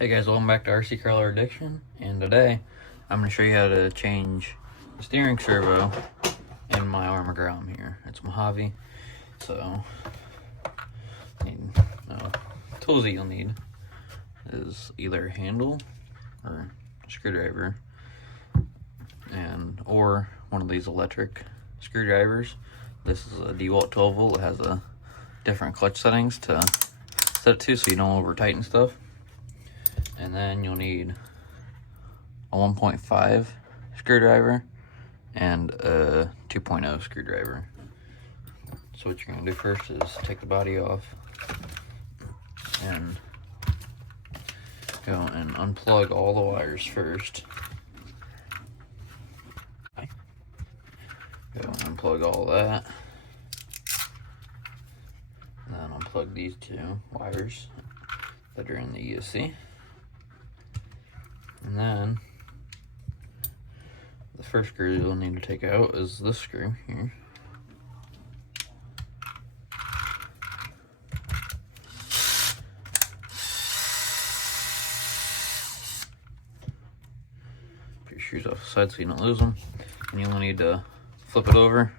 Hey guys, welcome back to RC Curler Addiction, and today I'm going to show you how to change the steering servo in my Arrma Grom here. It's Mojave, so tools that you'll need is either a handle or a screwdriver, or one of these electric screwdrivers. This is a DeWalt 12 volt. It has a different clutch settings to set it to so you don't over tighten stuff. And then you'll need a 1.5 screwdriver and a 2.0 screwdriver. So what you're going to do first is take the body off and go and unplug all the wires first. Go and unplug all that. And then unplug these two wires that are in the ESC. And then the first screw you'll need to take out is this screw here. Put your screws off the side so you don't lose them. And you'll need to flip it over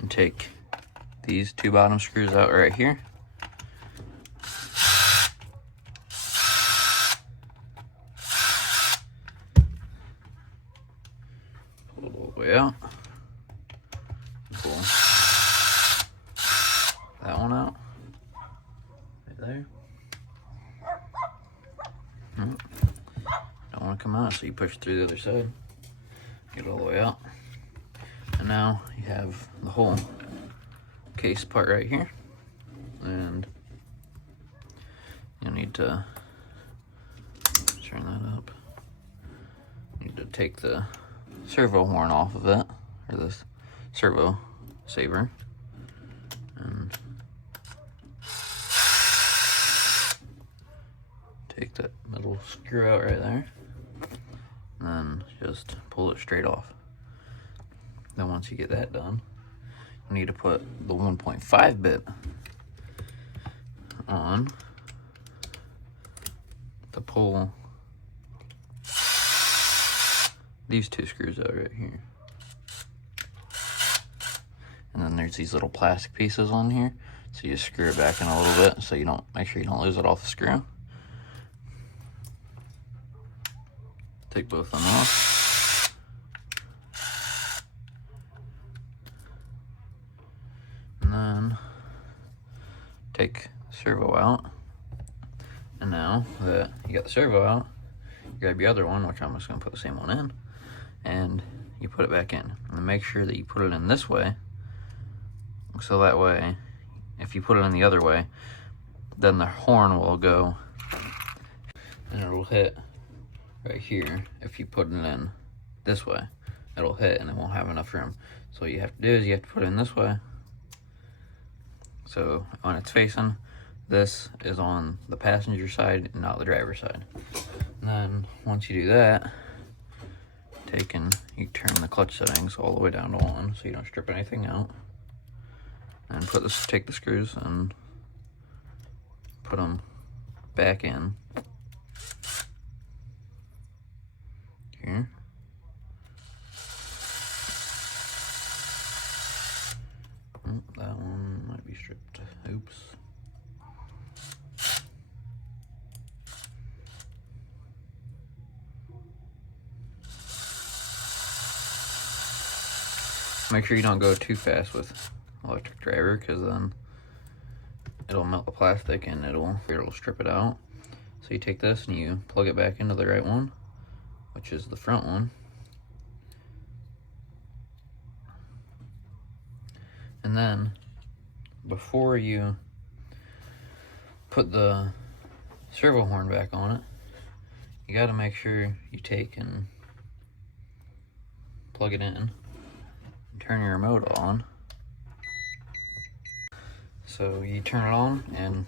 and take these two bottom screws out right here. Pull it all the way out. Pull that one out. Right there. Don't want to come out, so you push it through the other side. Get it all the way out. And now you have the whole case part right here. And you'll need to turn that up. You need to take the servo horn off of it, or this servo saver, and take that middle screw out right there, and then just pull it straight off. Then once you get that done, you need to put the 1.5 bit on to pull these two screws out right here. And then there's these little plastic pieces on here, so you just screw it back in a little bit so you don't, make sure you don't lose it off the screw. Take both of them off. And then take the servo out. And now that you got the servo out, you grab your other one, which I'm just going to put the same one in, and you put it back in. And make sure that you put it in this way, so that way, if you put it in the other way, then the horn will go, and it'll hit right here. If you put it in this way, it'll hit and it won't have enough room. So what you have to do is you have to put it in this way. So when it's facing, this is on the passenger side and not the driver's side. And then once you do that, you turn the clutch settings all the way down to 1 so you don't strip anything out. And take the screws and put them back in here. That one might be stripped. Oops. Make sure you don't go too fast with electric driver, because then it'll melt the plastic and it'll strip it out. So you take this and you plug it back into the right one, which is the front one. And then before you put the servo horn back on it, you got to make sure you take and plug it in and turn your remote on. So you turn it on, and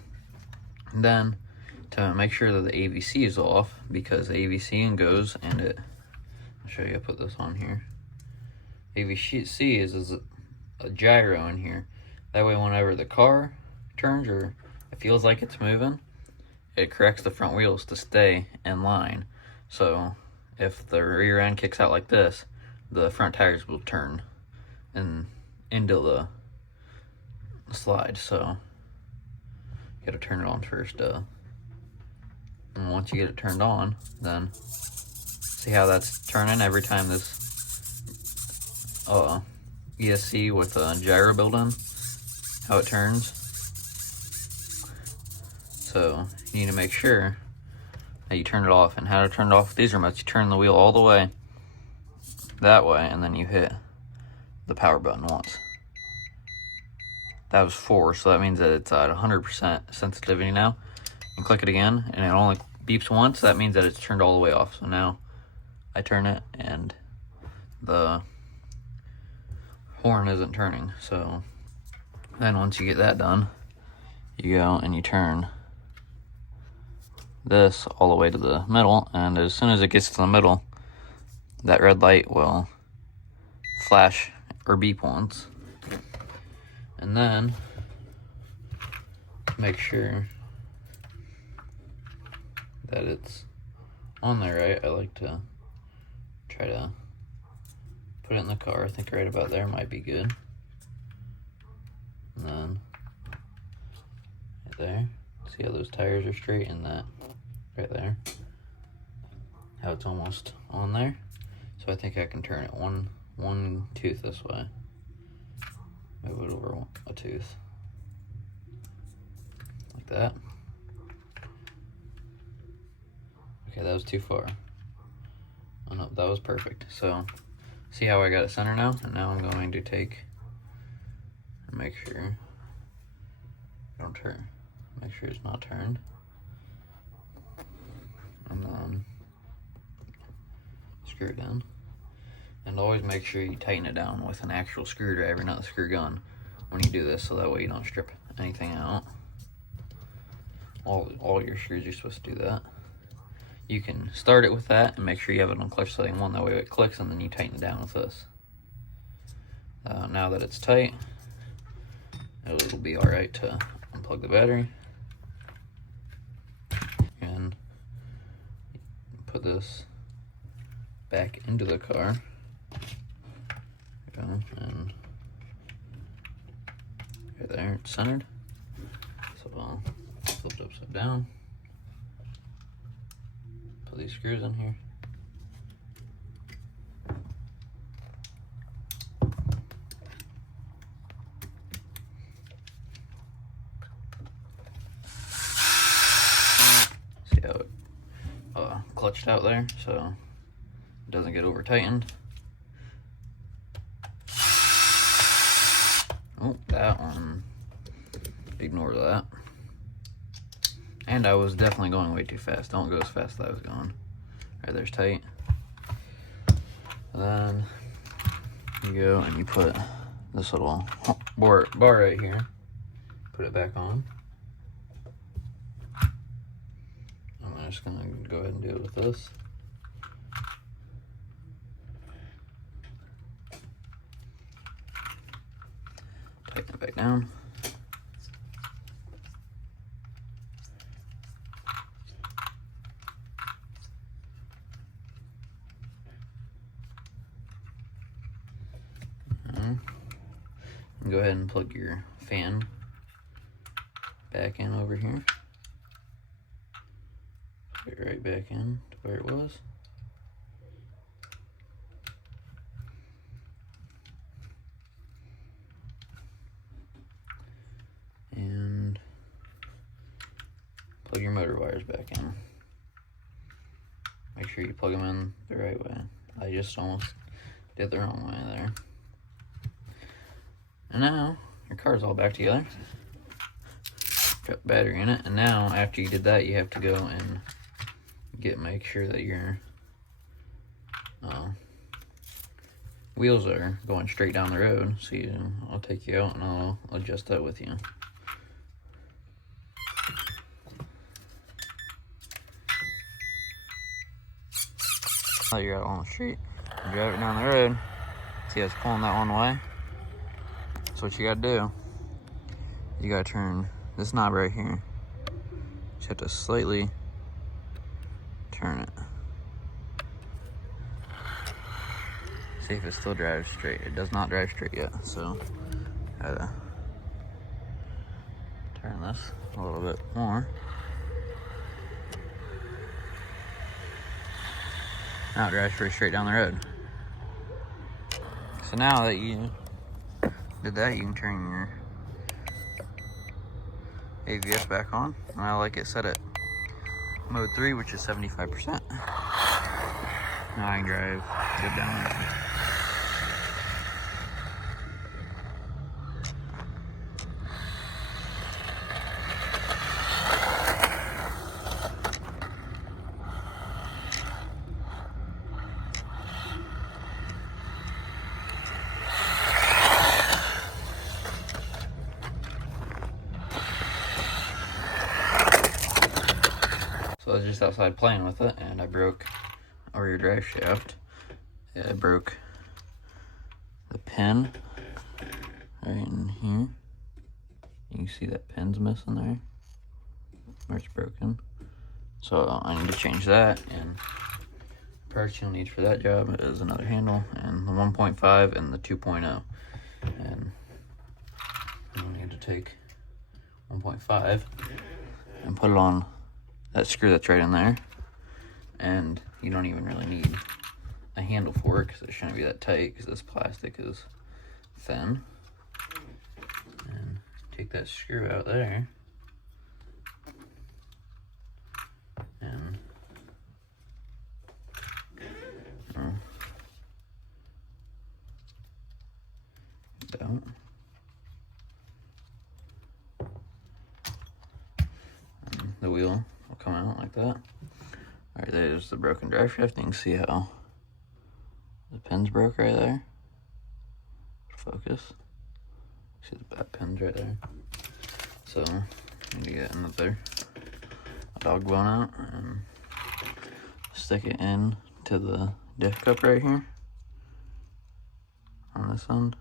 then to make sure that the AVC is off, because the AVC goes and I'll show you, I put this on here. AVC is a gyro in here. That way whenever the car turns or it feels like it's moving, it corrects the front wheels to stay in line. So if the rear end kicks out like this, the front tires will turn into the slide. So you gotta turn it on first. And once you get it turned on, then see how that's turning every time this ESC with a gyro built in, how it turns. So you need to make sure that you turn it off. And how to turn it off with these remotes, you turn the wheel all the way that way, and then you hit the power button once. That was 4, so that means that it's at 100% sensitivity now. And click it again, and it only beeps once. That means that it's turned all the way off. So now I turn it, and the horn isn't turning. So then once you get that done, you go and you turn this all the way to the middle, and as soon as it gets to the middle, that red light will flash or beep once. And then make sure that it's on there right. I like to try to put it in the car. I think right about there might be good. And then right there, see how those tires are straight, and that right there, how it's almost on there. So I think I can turn it one tooth this way, move it over a tooth like that. Okay, that was too far. Oh no, that was perfect. So see how I got it center now? And now I'm going to take and make sure don't turn. Make sure it's not turned. And then screw it in. And always make sure you tighten it down with an actual screwdriver, not the screw gun, when you do this, so that way you don't strip anything out. All your screws, you're supposed to do that. You can start it with that and make sure you have it on clutch setting 1, that way it clicks, and then you tighten it down with this. Now that it's tight, it'll be alright to unplug the battery and put this back into the car. Okay, and right there, it's centered. So I'll flip it upside down. Put these screws in here. See how it clutched out there, so it doesn't get over tightened. Oh, that one, ignore that. And I was definitely going way too fast. Don't go as fast as I was going. Right there's tight. Then you go and you put this little bar right here. Put it back on. I'm just gonna go ahead and do it with this. Tighten it back down. And go ahead and plug your fan back in over here. Put it right back in to where it was. And plug your motor wires back in. Make sure you plug them in the right way. I just almost did the wrong way there. And now your car's all back together. Got the battery in it, and now after you did that, you have to go and make sure that your wheels are going straight down the road. So I'll take you out and I'll adjust that with you. Now you're out on the street, you drive it down the road. See how it's pulling that one way? So what you gotta do, you gotta turn this knob right here Just have to slightly turn it. See if it still drives straight. It does not drive straight yet, so gotta turn this a little bit more. Now it drives pretty straight down the road. So now that you did that, you can turn your ABS back on. And I like it set at mode 3, which is 75%. Now I can drive good down there. So I was just outside playing with it, and I broke our rear drive shaft. I broke the pin right in here. You can see that pin's missing there, where it's broken. So I need to change that, and the parts you'll need for that job is another handle, and the 1.5 and the 2.0. And you'll need to take 1.5 and put it on that screw that's right in there, and you don't even really need a handle for it because it shouldn't be that tight because this plastic is thin. And take that screw out there, and don't. And the wheel will come out like that. Alright, there's the broken drive shaft. You can see how the pin's broke right there. Focus. See the back pin's right there. So, I need to get another dog bone out and stick it in to the diff cup right here on this end.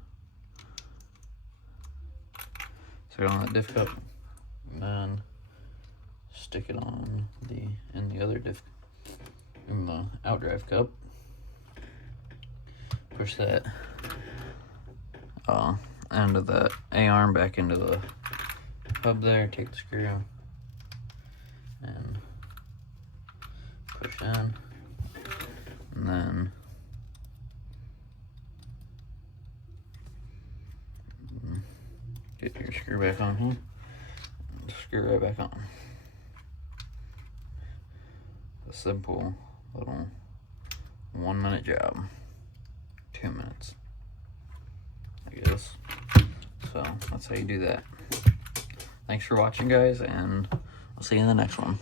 Stick it on that diff cup, and then stick it on in the other diff in the outdrive cup. Push that end of that A-arm back into the hub there. Take the screw and push in, and then get your screw back on here. Screw right back on. A simple little 1 minute job. 2 minutes, I guess. So that's how you do that. Thanks for watching, guys, and I'll see you in the next one.